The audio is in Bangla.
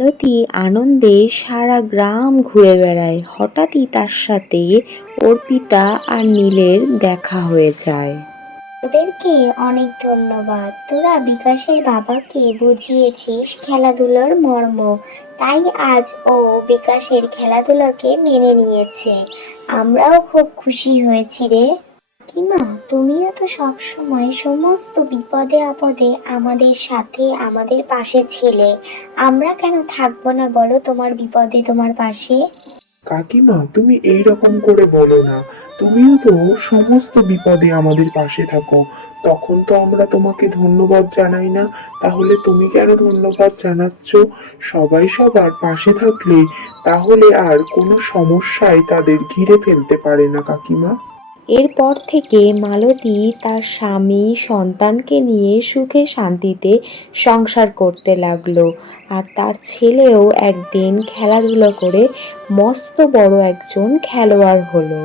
মালতী আনন্দে সারা গ্রাম ঘুরে বেড়ায়। হঠাৎই তার সাথে অর্পিতা আর নীলের দেখা হয়ে যায়। তোদেরকে অনেক ধন্যবাদ, তোরা বিকাশের বাবাকে বুঝিয়েছিস খেলাধুলার মর্ম, তাই আজ ও বিকাশের খেলাধুলাকে মেনে নিয়েছে। আমরাও খুব খুশি হয়েছি রে। কিমা, তুমিও তো সব সময় সমস্ত বিপদে আপদে আমাদের সাথে আমাদের পাশে ছিলে, আমরা কেন থাকবো না বলো তোমার বিপদে তোমার পাশে? কাকিমা, তুমি এই রকম করে বলো না। তুমিও তো সমস্ত বিপদে আমাদের পাশে থাকো, তখন তো আমরা তোমাকে ধন্যবাদ জানাই না। তাহলে তুমি কেন ধন্যবাদ জানাচ্ছ? সবাই সবার পাশে থাকলে তাহলে আর কোনো সমস্যায় তাদের ঘিরে ফেলতে পারে না কাকিমা। এরপর থেকে মালতী তার স্বামী সন্তানকে নিয়ে সুখে শান্তিতে সংসার করতে লাগলো। আর তার ছেলেও একদিন খেলাধুলা করে মস্ত বড় একজন খেলোয়াড় হলো।